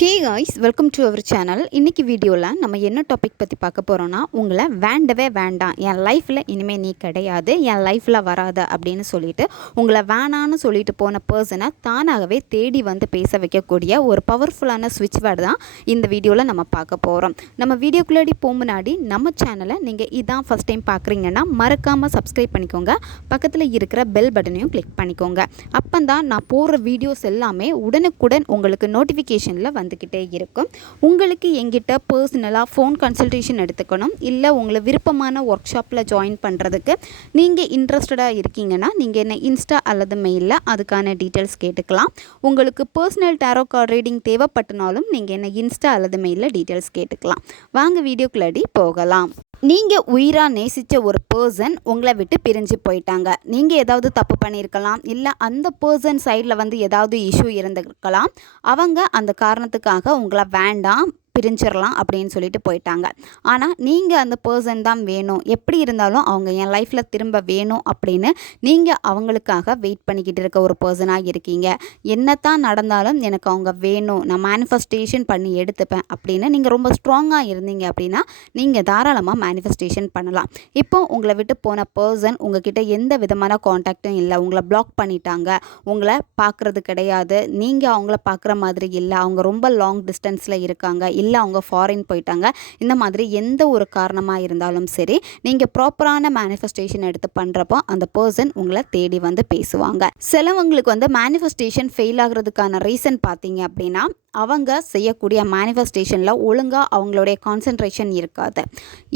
Hey guys, welcome to our channel. இன்றைக்கி வீடியோவில் நம்ம என்ன டாபிக் பற்றி பார்க்க போகிறோன்னா, உங்களை வேண்டவே வேண்டாம், என் லைஃப்பில் இனிமேல் நீ கிடையாது, என் லைஃப்பில் வராத அப்படின்னு சொல்லிட்டு உங்களை வேணான்னு சொல்லிட்டு போன பர்சனை தானாகவே தேடி வந்து பேச வைக்கக்கூடிய ஒரு பவர்ஃபுல்லான ஸ்விட்ச் வேர்டு தான் இந்த வீடியோவில் நம்ம பார்க்க போகிறோம். நம்ம வீடியோக்குள்ளாடி போக முன்னாடி நம்ம சேனலை நீங்கள் இதான் ஃபஸ்ட் டைம் பார்க்குறீங்கன்னா மறக்காமல் சப்ஸ்கிரைப் பண்ணிக்கோங்க. பக்கத்தில் இருக்கிற பெல் பட்டனையும் கிளிக் பண்ணிக்கோங்க. அப்போ தான் நான் போடுற வீடியோஸ் எல்லாமே உடனுக்குடன் உங்களுக்கு நோட்டிஃபிகேஷனில் வந்துக்கிட்டே இருக்கும். உங்களுக்கு எங்கிட்ட பர்சனலாக ஃபோன் கன்சல்டேஷன் எடுத்துக்கணும், இல்லை உங்களை விருப்பமான ஒர்க் ஷாப்பில் ஜாயின் பண்ணுறதுக்கு நீங்கள் இன்ட்ரெஸ்டடாக இருக்கீங்கன்னா நீங்கள் என்ன இன்ஸ்டா அல்லது மெயிலில் அதுக்கான டீட்டெயில்ஸ் கேட்டுக்கலாம். உங்களுக்கு பர்சனல் டாரோ கார்டு ரீடிங் தேவைப்பட்டனாலும் நீங்கள் என்ன இன்ஸ்டா அல்லது மெயிலில் டீட்டெயில்ஸ் கேட்டுக்கலாம். வாங்க வீடியோக்குள்ளாடி போகலாம். நீங்கள் உயிராக நேசித்த ஒரு பர்சன் உங்களை விட்டு பிரிஞ்சு போயிட்டாங்க. நீங்கள் ஏதாவது தப்பு பண்ணியிருக்கலாம், இல்லை அந்த பர்சன் சைடில் வந்து ஏதாவது இஷ்யூ இருந்திருக்கலாம். அவங்க அந்த காரணத்துக்காக உங்களை வேண்டாம், பிரிஞ்சிடலாம் அப்படின்னு சொல்லிட்டு போயிட்டாங்க. ஆனால் நீங்கள் அந்த பர்சன் தான் வேணும், எப்படி இருந்தாலும் அவங்க என் லைஃப்பில் திரும்ப வேணும் அப்படின்னு நீங்கள் அவங்களுக்காக வெயிட் பண்ணிக்கிட்டு இருக்க ஒரு பர்சனாக இருக்கீங்க. என்னத்தான் நடந்தாலும் எனக்கு அவங்க வேணும், நான் மேனிஃபெஸ்டேஷன் பண்ணி எடுத்துப்பேன் அப்படின்னு நீங்கள் ரொம்ப ஸ்ட்ராங்காக இருந்தீங்க அப்படின்னா நீங்கள் தாராளமாக மேனிஃபெஸ்டேஷன் பண்ணலாம். இப்போ உங்களை விட்டு போன பர்சன் உங்ககிட்ட எந்த விதமான காண்டாக்டும் இல்லை, உங்களை பிளாக் பண்ணிட்டாங்க, உங்களை பார்க்குறது கிடையாது, நீங்கள் அவங்கள பார்க்குற மாதிரி இல்லை, அவங்க ரொம்ப லாங் டிஸ்டன்ஸில் இருக்காங்க, இல்லை அவங்க ஃபாரின் போயிட்டாங்க. இந்த மாதிரி எந்த ஒரு காரணமாக இருந்தாலும் சரி, நீங்கள் ப்ராப்பரான மேனிஃபெஸ்டேஷன் எடுத்து பண்ணுறப்போ அந்த பர்சன் உங்களை தேடி வந்து பேசுவாங்க. சிலவங்களுக்கு வந்து மேனிஃபெஸ்டேஷன் ஃபெயில் ஆகிறதுக்கான ரீசன் பார்த்தீங்க அப்படின்னா, அவங்க செய்யக்கூடிய மேனிஃபெஸ்டேஷனில் ஒழுங்காக அவங்களுடைய கான்சன்ட்ரேஷன் இருக்காது.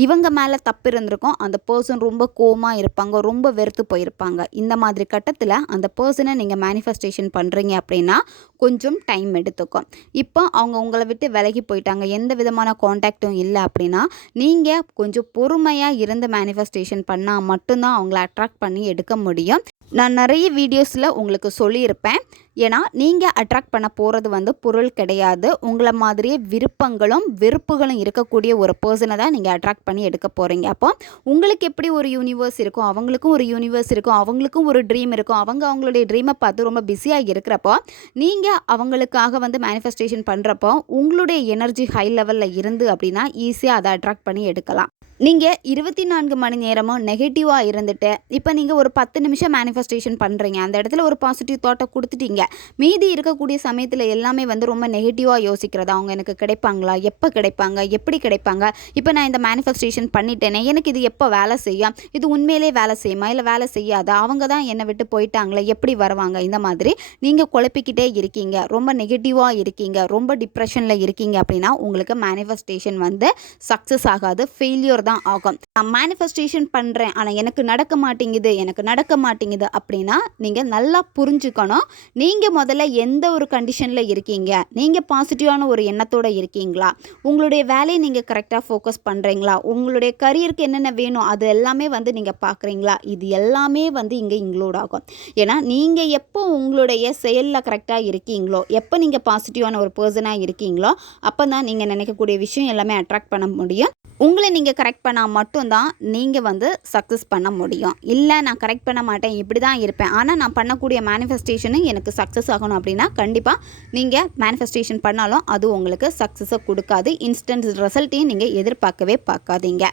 இவங்க மேலே தப்பு இருந்திருக்கும், அந்த பர்சன் ரொம்ப கோவமாக இருப்பாங்க, ரொம்ப வெறுத்து போயிருப்பாங்க. இந்த மாதிரி கட்டத்தில் அந்த பர்சனை நீங்கள் மேனிஃபெஸ்டேஷன் பண்ணுறீங்க அப்படின்னா கொஞ்சம் டைம் எடுத்துக்கும். இப்போ அவங்க உங்களை விட்டு விலகி போயிட்டாங்க, எந்த விதமான காண்டாக்டும் இல்லை அப்படின்னா நீங்கள் கொஞ்சம் பொறுமையாக இருந்து மேனிஃபெஸ்டேஷன் பண்ணால் மட்டும்தான் அவங்கள அட்ராக்ட் பண்ணி எடுக்க முடியும். நான் நிறைய வீடியோஸில் உங்களுக்கு சொல்லியிருப்பேன். ஏன்னா நீங்கள் அட்ராக்ட் பண்ண போகிறது வந்து பொருள் கிடையாது, உங்களை மாதிரியே விருப்பங்களும் வெறுப்புகளும் இருக்கக்கூடிய ஒரு பர்சனை தான் நீங்கள் அட்ராக்ட் பண்ணி எடுக்க போகிறீங்க. அப்போ உங்களுக்கு எப்படி ஒரு யூனிவர்ஸ் இருக்கும், அவங்களுக்கும் ஒரு யூனிவர்ஸ் இருக்கும், அவங்களுக்கும் ஒரு ட்ரீம் இருக்கும். அவங்க அவங்களுடைய ட்ரீமை பார்த்து ரொம்ப பிஸியாக இருக்கிறப்போ நீங்கள் அவங்களுக்காக வந்து மேனிஃபெஸ்டேஷன் பண்ணுறப்போ உங்களுடைய எனர்ஜி ஹை லெவலில் இருந்து அப்படின்னா ஈஸியாக அதை அட்ராக்ட் பண்ணி எடுக்கலாம். நீங்கள் 24 மணி நேரமும் நெகட்டிவாக இருந்துட்டு இப்போ நீங்கள் ஒரு 10 நிமிஷம் மேனிஃபெஸ்டேஷன் பண்ணுறீங்க, அந்த இடத்துல ஒரு பாசிட்டிவ் தாட்டை கொடுத்துட்டீங்க. மீதி இருக்கக்கூடிய சமயத்தில் எல்லாமே வந்து ரொம்ப நெகட்டிவாக யோசிக்கிறதா, அவங்க எனக்கு கிடைப்பாங்களா, எப்போ கிடைப்பாங்க, எப்படி கிடைப்பாங்க, இப்போ நான் இந்த மேனிஃபெஸ்டேஷன் பண்ணிட்டேனே, எனக்கு இது எப்போ வேலை செய்யும், இது உண்மையிலே வேலை செய்யுமா இல்லை வேலை செய்யாதா, அவங்க தான் என்னை விட்டு போயிட்டாங்களே, எப்படி வருவாங்க, இந்த மாதிரி நீங்கள் குழப்பிக்கிட்டே இருக்கீங்க, ரொம்ப நெகட்டிவாக இருக்கீங்க, ரொம்ப டிப்ரெஷனில் இருக்கீங்க அப்படின்னா உங்களுக்கு மேனிஃபெஸ்டேஷன் வந்து சக்ஸஸ் ஆகாது, ஃபெயிலியர் தான் ஆகும். நான் மேனிஃபெஸ்டேஷன் பண்ணுறேன் ஆனால் எனக்கு நடக்க மாட்டேங்குது அப்படின்னா நீங்கள் நல்லா புரிஞ்சுக்கணும். நீங்கள் முதல்ல எந்த ஒரு கண்டிஷனில் இருக்கீங்க, நீங்கள் பாசிட்டிவான ஒரு எண்ணத்தோடு இருக்கீங்களா, உங்களுடைய வேலையை நீங்கள் கரெக்டாக ஃபோக்கஸ் பண்ணுறீங்களா, உங்களுடைய கரியருக்கு என்னென்ன வேணும் அது எல்லாமே வந்து நீங்கள் பார்க்குறீங்களா, இது எல்லாமே வந்து இங்கே இன்க்ளூட் ஆகும். ஏன்னா நீங்கள் எப்போ உங்களுடைய செயலில் கரெக்டாக இருக்கீங்களோ, எப்போ நீங்கள் பாசிட்டிவான ஒரு பர்சனாக இருக்கீங்களோ அப்போ தான் நீங்கள் நினைக்கக்கூடிய விஷயம் எல்லாமே அட்ராக்ட் பண்ண முடியும். உங்களை நீங்கள் கரெக்ட் பண்ணால் மட்டும்தான் நீங்கள் வந்து சக்ஸஸ் பண்ண முடியும். இல்லை நான் கரெக்ட் பண்ண மாட்டேன், இப்படி தான் இருப்பேன், ஆனால் நான் பண்ணக்கூடிய மேனிஃபெஸ்டேஷனும் எனக்கு சக்ஸஸ் ஆகணும் அப்படின்னா கண்டிப்பாக நீங்கள் மேனிஃபெஸ்டேஷன் பண்ணாலும் அது உங்களுக்கு சக்ஸஸை கொடுக்காது, இன்ஸ்டன்ட் ரிசல்ட்டையும் நீங்கள் எதிர்பார்க்கவே பார்க்காதீங்க.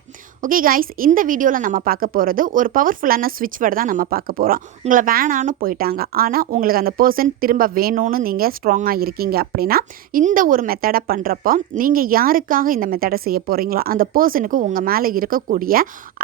ஓகே காய்ஸ், இந்த வீடியோவில் நம்ம பார்க்க போகிறது ஒரு பவர்ஃபுல்லான ஸ்விட்ச் வேர்டு தான் நம்ம பார்க்க போகிறோம். உங்களை வேணான்னு போயிட்டாங்க, ஆனால் உங்களுக்கு அந்த பர்சன் திரும்ப வேணும்னு நீங்கள் ஸ்ட்ராங்காக இருக்கீங்க அப்படின்னா இந்த ஒரு மெத்தடை பண்ணுறப்போ நீங்கள் யாருக்காக இந்த மெத்தடை செய்ய போகிறீங்களோ அந்த பர்சனுக்கு உங்கள் மேலே இருக்கக்கூடிய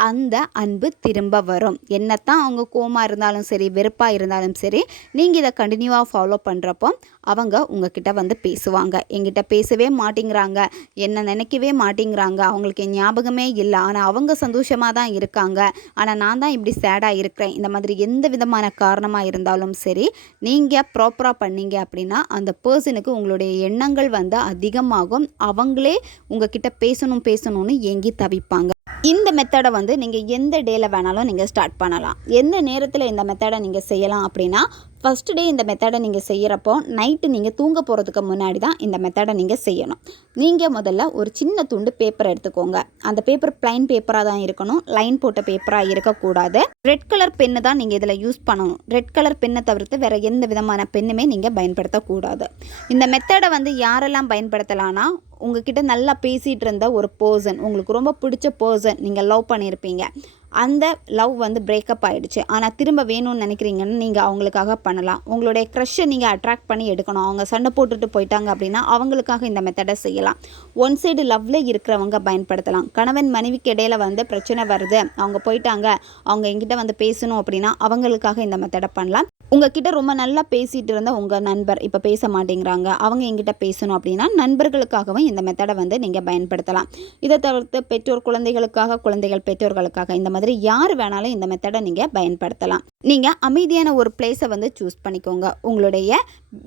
அந்த அன்பு திரும்ப வரும். என்னத்தான் அவங்க கோவமாக இருந்தாலும் சரி, வெறுப்பாக இருந்தாலும் சரி, நீங்கள் இதை கண்டினியூவாக ஃபாலோ பண்ணுறப்போ அவங்க உங்ககிட்ட வந்து பேசுவாங்க. என்கிட்ட பேசவே மாட்டேங்கிறாங்க, என்ன நினைக்கவே மாட்டேங்கிறாங்க, அவங்களுக்கு என் ஞாபகமே இல்லை, ஆனால் அவங்க சந்தோஷமாக தான் இருக்காங்க, ஆனால் நான் தான் இப்படி சேடாக இருக்கிறேன், இந்த மாதிரி எந்த விதமான காரணமாக இருந்தாலும் சரி நீங்கள் ப்ராப்பராக பண்ணீங்க அப்படின்னா அந்த பர்சனுக்கு உங்களுடைய எண்ணங்கள் வந்து அதிகமாகும். அவங்களே உங்ககிட்ட பேசணும்னு ஏங்கி தவிப்பாங்க. இந்த மெத்தடை வந்து நீங்கள் எந்த டேயில் வேணாலும் நீங்கள் ஸ்டார்ட் பண்ணலாம். எந்த நேரத்தில் இந்த மெத்தடை நீங்கள் செய்யலாம் அப்படின்னா ஃபஸ்ட் டே இந்த மெத்தடை நீங்கள் செய்கிறப்போ நைட்டு நீங்கள் தூங்க போகிறதுக்கு முன்னாடி தான் இந்த மெத்தடை நீங்கள் செய்யணும். நீங்கள் முதல்ல ஒரு சின்ன துண்டு பேப்பர் எடுத்துக்கோங்க. அந்த பேப்பர் பிளைன் பேப்பராக தான் இருக்கணும், லைன் போட்ட பேப்பராக இருக்கக்கூடாது. ரெட் கலர் பென்னு தான் நீங்கள் இதில் யூஸ் பண்ணணும். ரெட் கலர் பென்னை தவிர்த்து வேறு எந்த விதமான பெண்ணுமே நீங்கள் பயன்படுத்தக்கூடாது. இந்த மெத்தடை யாரெல்லாம் பயன்படுத்தலான்னா, உங்ககிட்ட நல்லா பேசிகிட்டு இருந்த ஒரு பர்சன், உங்களுக்கு ரொம்ப பிடிச்ச பர்சன், நீங்கள் லவ் பண்ணியிருப்பீங்க. அந்த லவ் பிரேக்கப் ஆகிடுச்சு, ஆனால் திரும்ப வேணும்னு நினைக்கிறீங்கன்னு நீங்கள் அவங்களுக்காக பண்ணலாம். உங்களுடைய க்ரஷ்ஷை நீங்கள் அட்ராக்ட் பண்ணி எடுக்கணும். அவங்க சண்டை போட்டுட்டு போயிட்டாங்க அப்படின்னா அவங்களுக்காக இந்த மெத்தடை செய்யலாம். ஒன் சைடு லவ்வில் இருக்கிறவங்க பயன்படுத்தலாம். கணவன் மனைவிக்கு இடையில் பிரச்சனை வருது, அவங்க போயிட்டாங்க, அவங்க எங்கிட்ட பேசணும் அப்படின்னா அவங்களுக்காக இந்த மெத்தடை பண்ணலாம். உங்ககிட்ட ரொம்ப நல்லா பேசிகிட்டு இருந்த உங்கள் நண்பர் இப்போ பேச மாட்டேங்கிறாங்க, அவங்க எங்கிட்ட பேசணும் அப்படின்னா நண்பர்களுக்காகவும் இந்த மெத்தடை நீங்கள் பயன்படுத்தலாம். இதை தவிர்த்து பெற்றோர் குழந்தைகளுக்காக, குழந்தைகள் பெற்றோர்களுக்காக, இந்த மாதிரி யார் வேணாலும் இந்த மெத்தடை நீங்கள் பயன்படுத்தலாம். நீங்கள் அமைதியான ஒரு பிளேஸை சூஸ் பண்ணிக்கோங்க. உங்களுடைய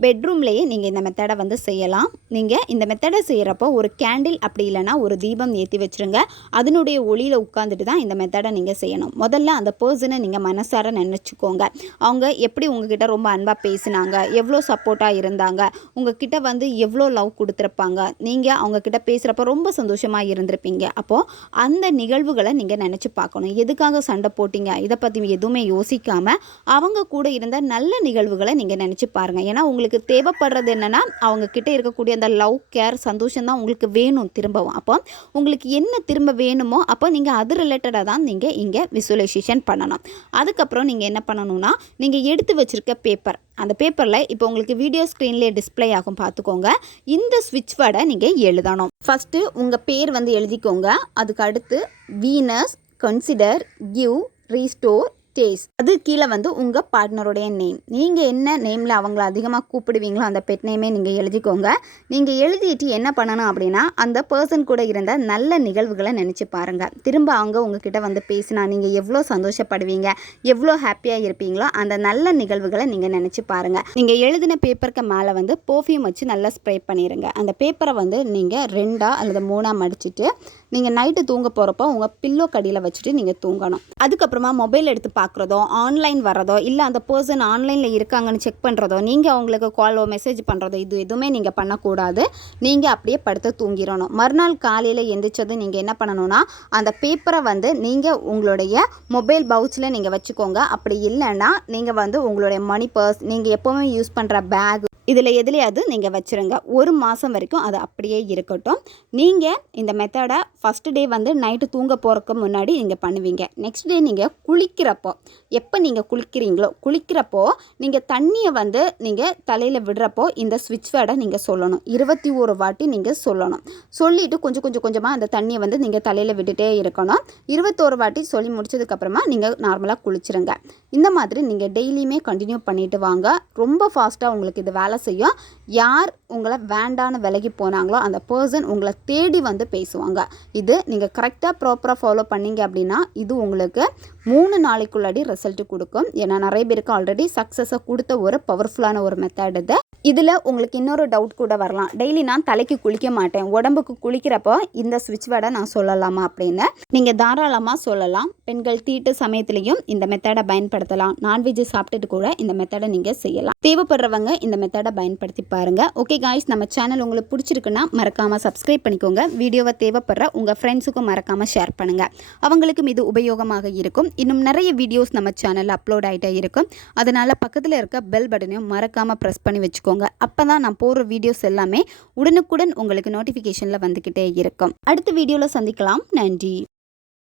பெட்ரூம்லேயே நீங்கள் இந்த மெத்தடை செய்யலாம். நீங்கள் இந்த மெத்தடை செய்கிறப்போ ஒரு கேண்டில் அப்படி இல்லைனா ஒரு தீபம் ஏற்றி வச்சுருங்க. அதனுடைய ஒளியில் உட்காந்துட்டு தான் இந்த மெத்தடை நீங்கள் செய்யணும். முதல்ல அந்த பர்சனை நீங்கள் மனசார நினச்சிக்கோங்க. அவங்க எப்படி உங்ககிட்ட ரொம்ப அன்பாக பேசினாங்க, எவ்வளோ சப்போர்ட்டாக இருந்தாங்க, உங்ககிட்ட எவ்வளோ லவ் கொடுத்துருப்பாங்க, நீங்கள் அவங்கக்கிட்ட பேசுகிறப்ப ரொம்ப சந்தோஷமாக இருந்திருப்பீங்க. அப்போது அந்த நிகழ்வுகளை நீங்கள் நினச்சி பார்க்கணும். எதுக்காக சண்டை போட்டிங்க இதை பற்றி எதுவுமே யோசிக்காமல் அவங்க கூட இருந்த நல்ல நிகழ்வுகளை நீங்கள் நினச்சி பாருங்கள். ஏன்னா உங்களுக்கு தேவைப்படுறது என்னென்னா அவங்கக்கிட்ட இருக்கக்கூடிய அந்த லவ், கேர், சந்தோஷம் தான் உங்களுக்கு வேணும் திரும்பவும். அப்போ உங்களுக்கு என்ன திரும்ப வேணுமோ அப்போ நீங்கள் அது ரிலேட்டடாக தான் நீங்கள் இங்கே விசுவலைசேஷன் பண்ணணும். அதுக்கப்புறம் நீங்கள் என்ன பண்ணணும்னா, நீங்கள் எடுத்து வச்சுருக்க பேப்பர், அந்த பேப்பரில் இப்போ உங்களுக்கு வீடியோ ஸ்க்ரீன்லேயே டிஸ்பிளே ஆகும் பார்த்துக்கோங்க. இந்த ஸ்விட்ச் வேர்டை நீங்கள் எழுதணும். ஃபஸ்ட்டு உங்கள் பேர் எழுதிக்கோங்க. அதுக்கு அடுத்து Venus, consider, give, restore, taste. அது கீழே உங்கள் பார்ட்னருடைய நேம். நீங்கள் என்ன நேமில் அவங்கள அதிகமாக கூப்பிடுவீங்களோ அந்த பெட் நேமே நீங்கள் எழுதிக்கோங்க. நீங்கள் எழுதிட்டு என்ன பண்ணணும் அப்படின்னா, அந்த பர்சன் கூட இருந்த நல்ல நிகழ்வுகளை நினச்சி பாருங்கள். திரும்ப அவங்க உங்ககிட்ட பேசினா நீங்கள் எவ்வளோ சந்தோஷப்படுவீங்க, எவ்வளோ ஹாப்பியாக இருப்பீங்களோ அந்த நல்ல நிகழ்வுகளை நீங்கள் நினச்சி பாருங்கள். நீங்கள் எழுதின பேப்பருக்கு மேலே பர்ஃப்யூம் வச்சு நல்லா ஸ்ப்ரே பண்ணிடுங்க. அந்த பேப்பரை நீங்கள் 2 அல்லது 3 மடிச்சுட்டு நீங்கள் நைட்டு தூங்க போகிறப்போ உங்கள் பில்லோ கடியில் வச்சுட்டு நீங்கள் தூங்கணும். அதுக்கப்புறமா மொபைல் எடுத்து பார்க்குறதோ, ஆன்லைன் வரதோ, இல்லை அந்த பர்சன் ஆன்லைனில் இருக்காங்கன்னு செக் பண்ணுறதோ, நீங்கள் அவங்களுக்கு காலோ மெசேஜ் பண்ணுறதோ, இது எதுவுமே நீங்கள் பண்ணக்கூடாது. நீங்கள் அப்படியே படுத்து தூங்கிடணும். மறுநாள் காலையில் எந்திரிச்சது நீங்கள் என்ன பண்ணணும்னா, அந்த பேப்பரை நீங்கள் உங்களுடைய மொபைல் பவுச்சில் நீங்கள் வச்சுக்கோங்க. அப்படி இல்லைன்னா நீங்கள் உங்களுடைய மணி பர்ஸ், நீங்கள் எப்போவுமே யூஸ் பண்ணுற பேக், இதில் எதுலையாவது நீங்கள் வச்சுருங்க. 1 மாதம் வரைக்கும் அது அப்படியே இருக்கட்டும். நீங்கள் இந்த மெத்தடை ஃபஸ்ட்டு டே நைட்டு தூங்க போகிறதுக்கு முன்னாடி நீங்கள் பண்ணுவீங்க. நெக்ஸ்ட் டே நீங்கள் குளிக்கிறப்போ, எப்போ நீங்கள் குளிக்கிறப்போ நீங்கள் தண்ணியை நீங்கள் தலையில் விடுறப்போ இந்த ஸ்விட்ச் வேர்டை நீங்கள் சொல்லணும். 21 வாட்டி நீங்கள் சொல்லணும். சொல்லிவிட்டு கொஞ்சம் கொஞ்சமாக அந்த தண்ணியை நீங்கள் தலையில் விட்டுட்டே இருக்கணும். 21 வாட்டி சொல்லி முடிச்சதுக்கப்புறமா நீங்கள் நார்மலாக குளிச்சிருங்க. இந்த மாதிரி நீங்கள் டெய்லியுமே கண்டினியூ பண்ணிட்டு வாங்க. ரொம்ப ஃபாஸ்ட்டாக உங்களுக்கு இது வேலை செய்யும். யார் உங்களை வேண்டான்னு விலகி போனாங்களோ அந்த பர்சன் உங்களை தேடி பேசுவாங்க. இது நீங்கள் கரெக்டாக ப்ராப்பராக ஃபாலோ பண்ணீங்க அப்படின்னா இது உங்களுக்கு 3 நாளைக்குள்ளாடி ரிசல்ட் கொடுக்கும். ஏன்னா நிறைய பேருக்கு ஆல்ரெடி சக்ஸஸை கொடுத்த ஒரு பவர்ஃபுல்லான ஒரு மெத்தட் இது. இதில் உங்களுக்கு இன்னொரு டவுட் கூட வரலாம், டெய்லி நான் தலைக்கு குளிக்க மாட்டேன், உடம்புக்கு குளிக்கிறப்போ இந்த ஸ்விட்ச் வேர்டை நான் சொல்லலாமா அப்படின்னு. நீங்கள் தாராளமாக சொல்லலாம். பெண்கள் தீட்டு சமயத்துலேயும் இந்த மெத்தடை பயன்படுத்தலாம். நான்வெஜ் சாப்பிட்டுட்டு கூட இந்த மெத்தடை நீங்கள் செய்யலாம். தேவைப்படுறவங்க இந்த மெத்தடை பயன்படுத்தி பாருங்கள். ஓகே காய்ஸ், நம்ம சேனல் உங்களுக்கு பிடிச்சிருக்குன்னா மறக்காமல் சப்ஸ்கிரைப் பண்ணிக்கோங்க. வீடியோவை தேவைப்படுற உங்கள் ஃப்ரெண்ட்ஸுக்கும் மறக்காமல் ஷேர் பண்ணுங்கள். அவங்களுக்கும் இது உபயோகமாக இருக்கும். இன்னும் நிறைய வீடியோஸ் நம்ம சேனலில் அப்லோட் ஆகிட்டே இருக்கும். அதனால் பக்கத்தில் இருக்க பெல் பட்டனையும் மறக்காமல் ப்ரெஸ் பண்ணி வச்சுக்கோங்க. அப்போ தான் நான் போடுற வீடியோஸ் எல்லாமே உடனுக்குடன் உங்களுக்கு நோட்டிஃபிகேஷனில் வந்துக்கிட்டே இருக்கும். அடுத்த வீடியோவில் சந்திக்கலாம். நன்றி.